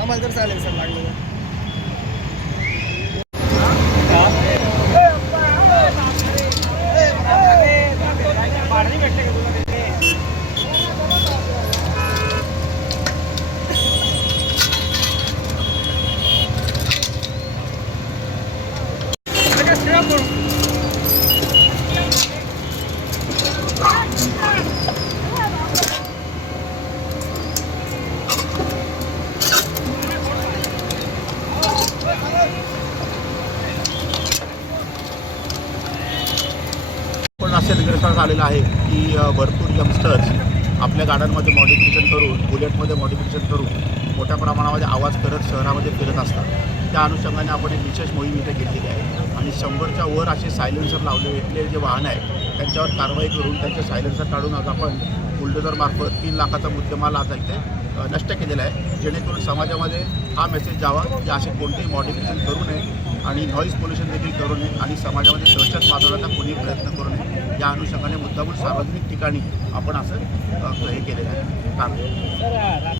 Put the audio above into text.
आम्हाला तर चालेल सर लागलं. पण असे निदर्शनास आलेलं आहे की भरपूर यंगस्टर्स आपल्या गाड्यांमध्ये मॉडिफिकेशन करून, बुलेटमध्ये मॉडिफिकेशन करून मोठ्या प्रमाणामध्ये आवाज करत शहरामध्ये फिरत असतात. त्या अनुषंगाने आपण एक विशेष मोहीम इथे घेतलेली आहे आणि 100च्या वर असे सायलेन्सर लावलेले जे वाहन आहे त्यांच्यावर कारवाई करून त्यांचे सायलेन्सर काढून आज आपण बुलडोझरमार्फत 3 लाखाचा मुद्देमाल आज इथे नष्ट केलेला आहे, जेणेकरून समाजामध्ये हा मेसेज जावा की असे कोणतेही मॉडिफिकेशन करू नये आणि नॉईज पोल्युशन देखील करू नये आणि समाजामध्ये दहशत माजवण्याचा कोणीही प्रयत्न करू नये. या अनुषंगाने मुद्दामून सार्वजनिक ठिकाणी आपण असं हे केलेलं आहे काम.